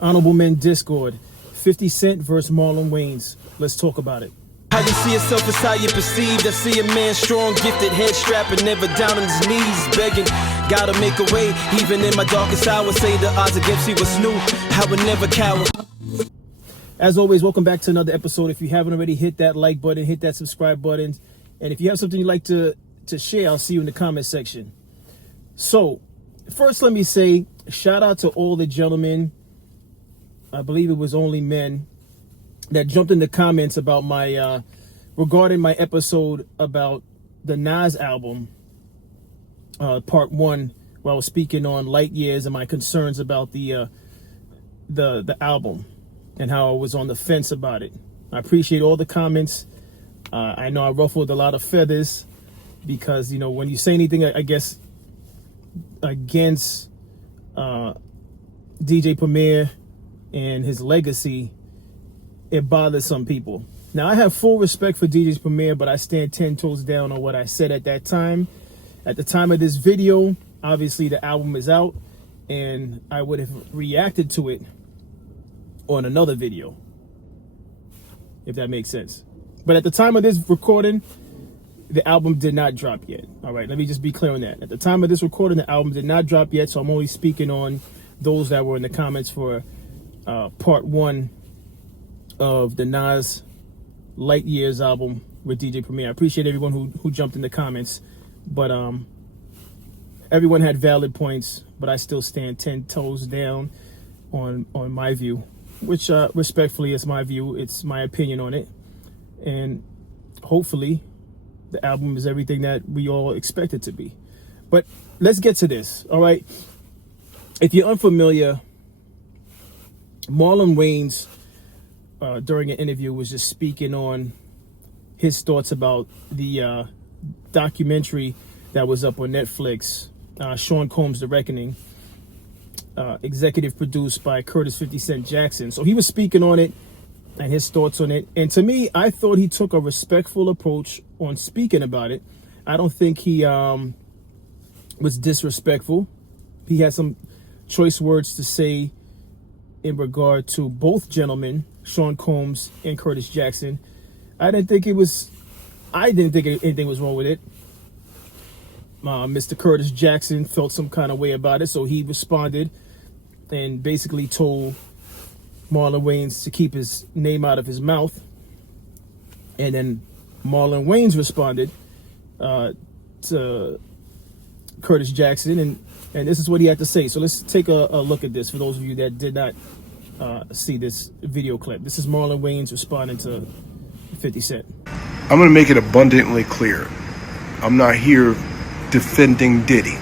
Honorable Men Discord, 50 Cent versus Marlon Wayans. Let's talk about it. How you see yourself is how you perceived. I see a man strong, gifted, head strapping, never down on his knees, begging. Gotta make a way, even in my darkest hour. Say the odds against me was new, I would never cower. As always, welcome back to another episode. If you haven't already, hit that like button, hit that subscribe button. And if you have something you'd like to share, I'll see you in the comment section. So, first let me say, shout out to all the gentlemen, I believe it was only men, that jumped in the comments about my regarding my episode about the Nas album, part 1, where I was speaking on Light Years and my concerns about the album and how I was on the fence about it. I appreciate all the comments. I know I ruffled a lot of feathers because, you know, when you say anything, I guess, against DJ Premier and his legacy, it bothers some people. Now, I have full respect for DJ's Premier, but I stand 10 toes down on what I said at that time. At the time of this video, obviously the album is out, and I would have reacted to it on another video, if that makes sense. But at the time of this recording, the album did not drop yet. All right, let me just be clear on that. At the time of this recording, the album did not drop yet, so I'm only speaking on those that were in the comments for part 1 of the Nas Light Years album with DJ Premier. I appreciate everyone who jumped in the comments, but everyone had valid points, but I still stand 10 toes down on my view, which respectfully is my view. It's my opinion on it, and hopefully the album is everything that we all expect it to be. But let's get to this. All right, if you're unfamiliar, Marlon Wayans during an interview was just speaking on his thoughts about the documentary that was up on Netflix, Sean Combs' The Reckoning, executive produced by Curtis 50 Cent Jackson. So he was speaking on it and his thoughts on it. And to me, I thought he took a respectful approach on speaking about it. I don't think he was disrespectful. He had some choice words to say in regard to both gentlemen, Sean Combs and Curtis Jackson. I didn't think anything was wrong with it. Mr. Curtis Jackson felt some kind of way about it, so he responded and basically told Marlon Wayans to keep his name out of his mouth. And then Marlon Wayans responded to Curtis Jackson, and this is what he had to say. So let's take a look at this for those of you that did not see this video clip. This is Marlon Wayans responding to 50 Cent. I'm going to make it abundantly clear. I'm not here defending Diddy.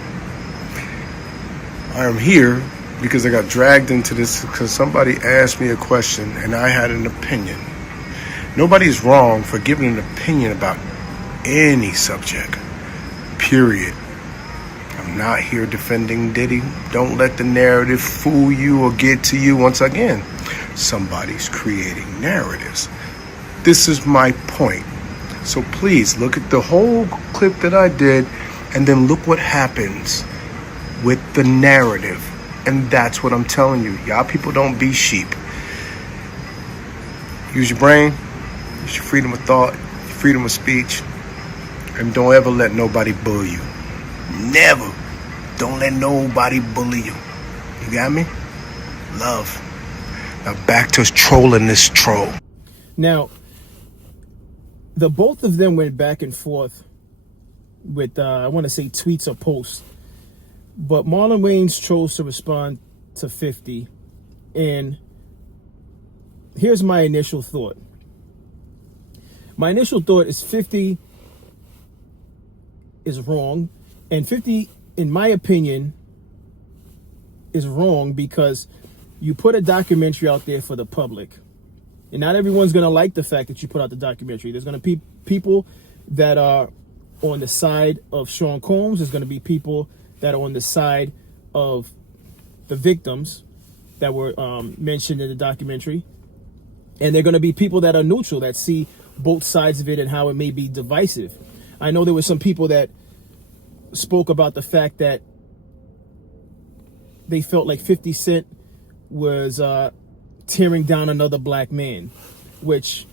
I am here because I got dragged into this because somebody asked me a question and I had an opinion. Nobody's wrong for giving an opinion about any subject, period. I'm not here defending Diddy. Don't let the narrative fool you or get to you. Once again, somebody's creating narratives. This is my point. So please look at the whole clip that I did and then look what happens with the narrative. And that's what I'm telling you. Y'all people don't be sheep. Use your brain, use your freedom of thought, your freedom of speech, and don't ever let nobody bully you. Never. Don't let nobody bully you. You got me? Love. Now back to trolling this troll. Now, the both of them went back and forth with, I want to say tweets or posts. But Marlon Wayans chose to respond to 50. And here's my initial thought. My initial thought is 50 is wrong. And 50, in my opinion, is wrong because you put a documentary out there for the public. And not everyone's going to like the fact that you put out the documentary. There's going to be people that are on the side of Sean Combs. There's going to be people that are on the side of the victims that were mentioned in the documentary. And they're going to be people that are neutral, that see both sides of it and how it may be divisive. I know there were some people that spoke about the fact that they felt like 50 Cent was tearing down another black man, which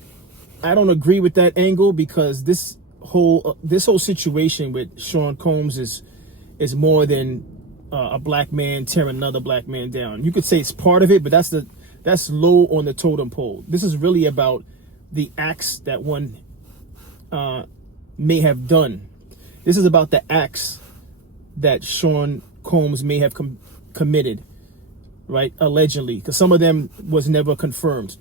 I don't agree with that angle, because this whole situation with Sean Combs is more than a black man tearing another black man down. You could say it's part of it, but that's low on the totem pole. This is really about the acts that one may have done. This is about the acts that Sean Combs may have committed, right? Allegedly, because some of them was never confirmed,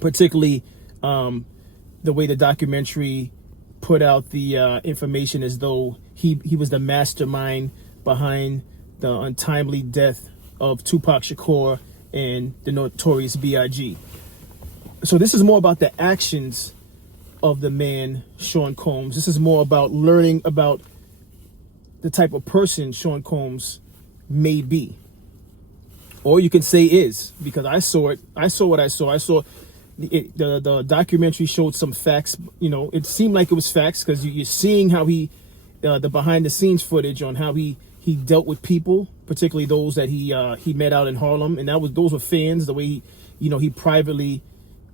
particularly the way the documentary put out the information as though he was the mastermind behind the untimely death of Tupac Shakur and the Notorious B.I.G. So this is more about the actions of the man, Sean Combs. This is more about learning about the type of person Sean Combs may be. Or you can say is, because I saw it. I saw what I saw. I saw the documentary showed some facts. You know, it seemed like it was facts, because you're seeing how he, the behind the scenes footage on how he dealt with people, particularly those that he met out in Harlem, and those were fans. The way he privately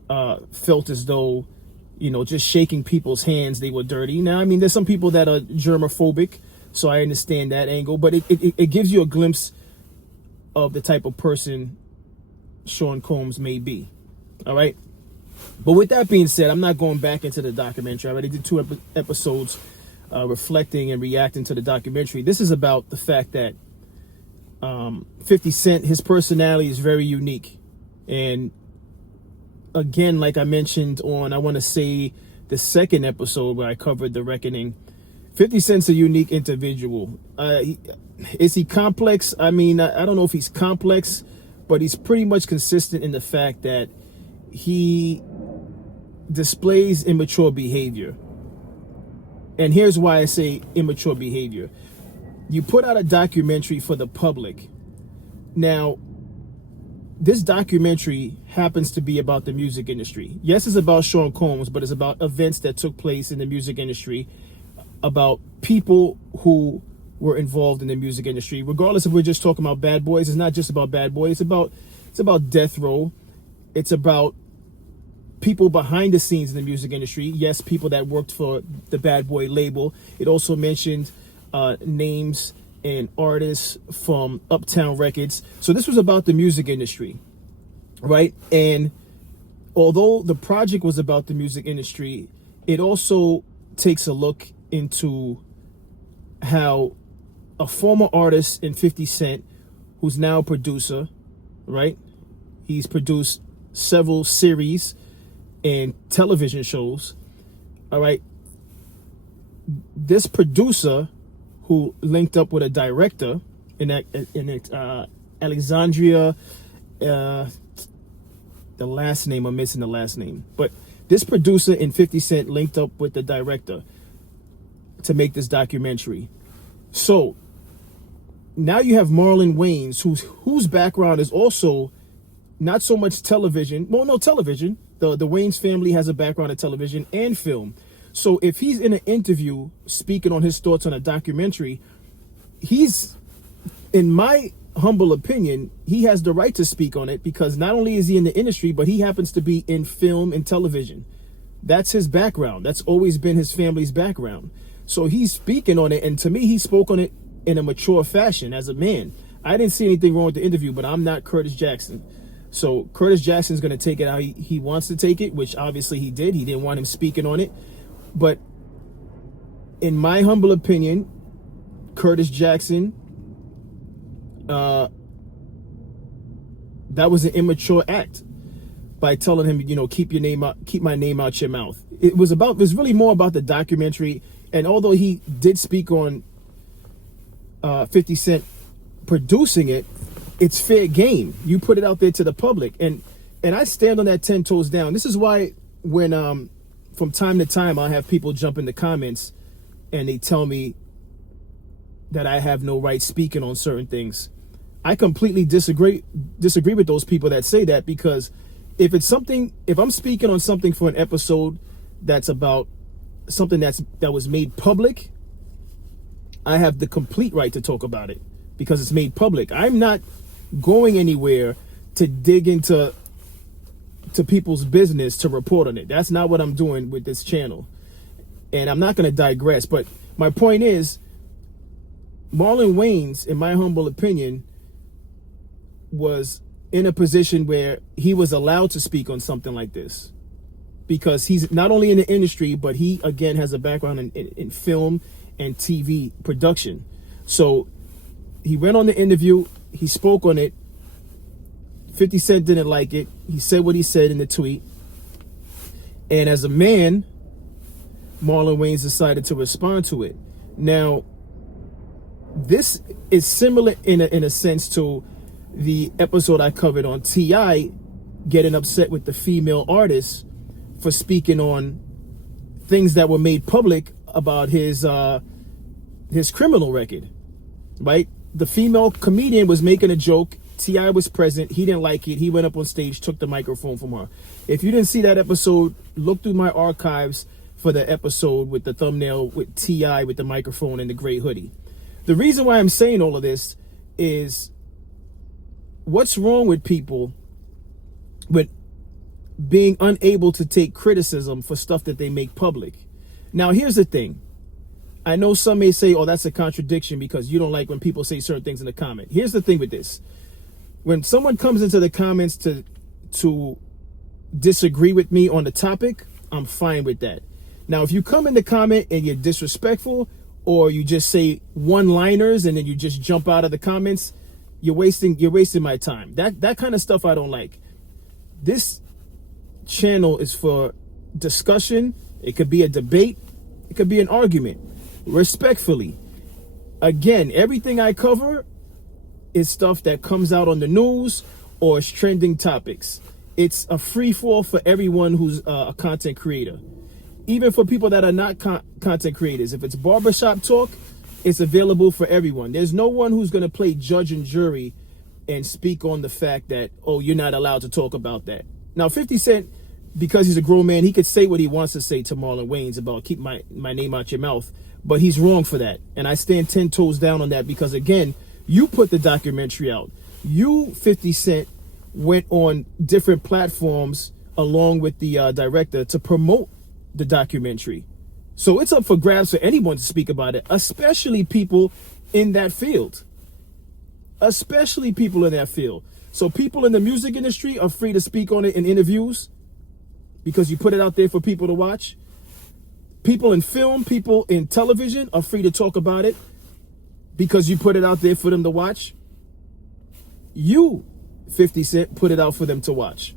felt as though, just shaking people's hands, they were dirty. Now, I mean, there's some people that are germophobic, so I understand that angle, but it gives you a glimpse of the type of person Sean Combs may be. All right. But with that being said, I'm not going back into the documentary. I already did 2 episodes reflecting and reacting to the documentary. This is about the fact that 50 Cent, his personality is very unique. And again, like I mentioned on, I want to say, the second episode where I covered The Reckoning, 50 Cent's a unique individual. Is he complex? I mean, I don't know if he's complex, but he's pretty much consistent in the fact that he displays immature behavior. And here's why I say immature behavior. You put out a documentary for the public. Now, this documentary happens to be about the music industry. Yes, it's about Sean Combs, but it's about events that took place in the music industry, about people who were involved in the music industry. Regardless if we're just talking about Bad Boys, it's not just about Bad Boys. It's about Death Row. It's about people behind the scenes in the music industry. Yes, people that worked for the Bad Boy label. It also mentioned names and artists from Uptown Records. So this was about the music industry, right? And although the project was about the music industry, it also takes a look into how a former artist in 50 Cent, who's now a producer, right? He's produced several series and television shows. All right. This producer, who linked up with a director in Alexandria, the last name, I'm missing the last name, but this producer in 50 Cent linked up with the director to make this documentary. So now you have Marlon Wayans, whose background is also not so much television. Well, no, television. The Wayans family has a background in television and film. So if he's in an interview speaking on his thoughts on a documentary, he's, in my humble opinion, he has the right to speak on it, because not only is he in the industry, but he happens to be in film and television. That's his background. That's always been his family's background. So he's speaking on it, and to me, he spoke on it in a mature fashion as a man. I didn't see anything wrong with the interview, but I'm not Curtis Jackson. So Curtis Jackson's going to take it how he wants to take it, which obviously he did. He didn't want him speaking on it. But in my humble opinion, Curtis Jackson, that was an immature act by telling him, keep my name out your mouth. It was really more about the documentary. And although he did speak on 50 Cent producing it, it's fair game. You put it out there to the public, and I stand on that 10 toes down. This is why when from time to time I have people jump in the comments and they tell me that I have no right speaking on certain things. I completely disagree with those people that say that, because if I'm speaking on something for an episode that's about something that was made public, I have the complete right to talk about it because it's made public. I'm not going anywhere to dig into people's business to report on it. That's not what I'm doing with this channel. And I'm not going to digress, but my point is, Marlon Wayans, in my humble opinion, was in a position where he was allowed to speak on something like this, because he's not only in the industry, but he again has a background in film and TV production. So he went on the interview, he spoke on it. 50 Cent didn't like it. He said what he said in the tweet. And as a man, Marlon Wayans decided to respond to it. Now, this is similar in a sense to the episode I covered on T.I. getting upset with the female artist for speaking on things that were made public about his criminal record, right? The female comedian was making a joke. T.I. was present. He didn't like it. He went up on stage, took the microphone from her. If you didn't see that episode, look through my archives for the episode with the thumbnail with T.I. with the microphone and the gray hoodie. The reason why I'm saying all of this is, what's wrong with people with being unable to take criticism for stuff that they make public? Now, here's the thing. I know some may say, oh, that's a contradiction because you don't like when people say certain things in the comment. Here's the thing with this. When someone comes into the comments to disagree with me on the topic, I'm fine with that. Now, if you come in the comment and you're disrespectful, or you just say one-liners and then you just jump out of the comments, you're wasting my time. That kind of stuff I don't like. This channel is for discussion. It could be a debate. It could be an argument. Respectfully. Again, everything I cover is stuff that comes out on the news or is trending topics. It's a free-for-all for everyone who's a content creator. Even for people that are not content creators. If it's barbershop talk, it's available for everyone. There's no one who's going to play judge and jury and speak on the fact that, oh, you're not allowed to talk about that. Now, 50 Cent, because he's a grown man, he could say what he wants to say to Marlon Wayans about keep my name out your mouth. But he's wrong for that. And I stand 10 toes down on that because, again, you put the documentary out. You, 50 Cent, went on different platforms along with the director to promote the documentary. So it's up for grabs for anyone to speak about it, especially people in that field. Especially people in that field. So people in the music industry are free to speak on it in interviews because you put it out there for people to watch. People in film, people in television are free to talk about it because you put it out there for them to watch. You, 50 Cent, put it out for them to watch.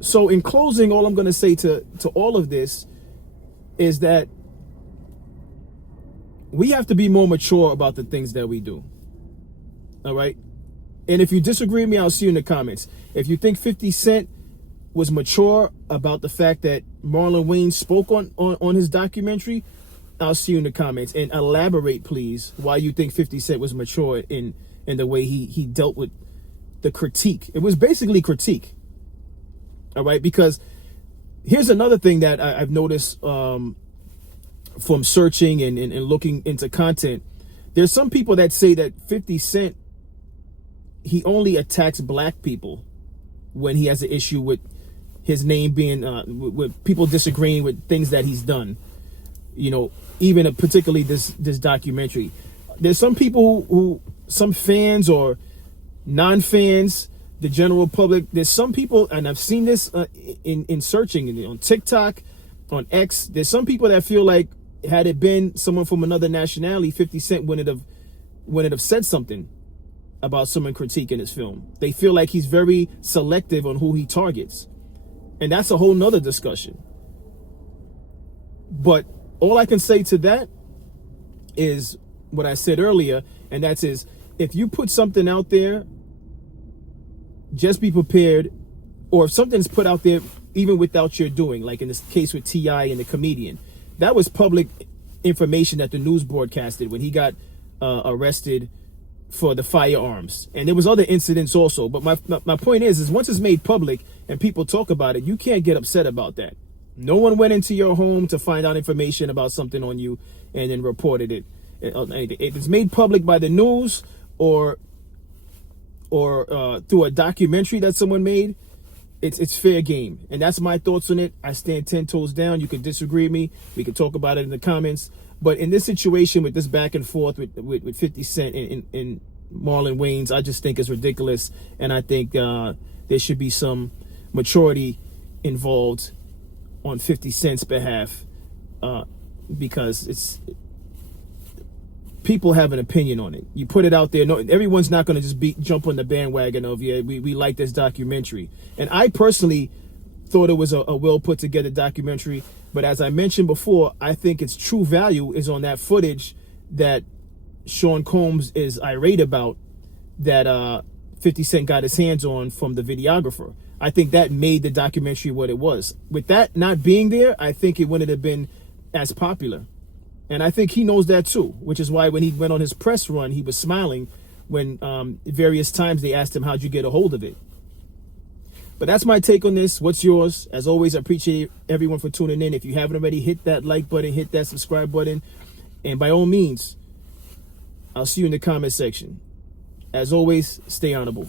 So in closing, all I'm going to say to all of this is that we have to be more mature about the things that we do. All right? And if you disagree with me, I'll see you in the comments. If you think 50 Cent was mature about the fact that Marlon Wayans spoke on his documentary, I'll see you in the comments. And elaborate, please, why you think 50 Cent was mature in the way he dealt with the critique. It was basically critique. All right, because here's another thing that I've noticed from searching and looking into content. There's some people that say that 50 Cent, he only attacks black people when he has an issue with his name being, with people disagreeing with things that he's done. You know, even particularly this documentary. There's some people who some fans or non-fans, the general public, there's some people, and I've seen this in searching on TikTok, on X, there's some people that feel like had it been someone from another nationality, 50 Cent wouldn't have said something about someone critiquing his film. They feel like he's very selective on who he targets. And that's a whole nother discussion. But all I can say to that is what I said earlier, and that's if you put something out there, just be prepared, or if something's put out there even without your doing, like in this case with T.I. and the comedian, that was public information that the news broadcasted when he got arrested for the firearms. And there was other incidents also. But my point is once it's made public and people talk about it, you can't get upset about that. No one went into your home to find out information about something on you and then reported it. It's made public by the news or or through a documentary that someone made, it's fair game. And that's my thoughts on it. I stand 10 toes down. You can disagree with me. We can talk about it in the comments. But in this situation with this back and forth with 50 Cent and Marlon Wayans, I just think it's ridiculous. And I think there should be some maturity involved on 50 Cent's behalf, because it's people have an opinion on it. You put it out there. No, everyone's not going to just jump on the bandwagon of, yeah, we like this documentary. And I personally thought it was a well put together documentary. But as I mentioned before, I think its true value is on that footage that Sean Combs is irate about, that 50 Cent got his hands on from the videographer. I think that made the documentary what it was. With that not being there, I think it wouldn't have been as popular. And I think he knows that too, which is why when he went on his press run, he was smiling when various times they asked him, how'd you get a hold of it? But that's my take on this. What's yours? As always, I appreciate everyone for tuning in. If you haven't already, hit that like button, hit that subscribe button. And by all means, I'll see you in the comment section. As always, stay honorable.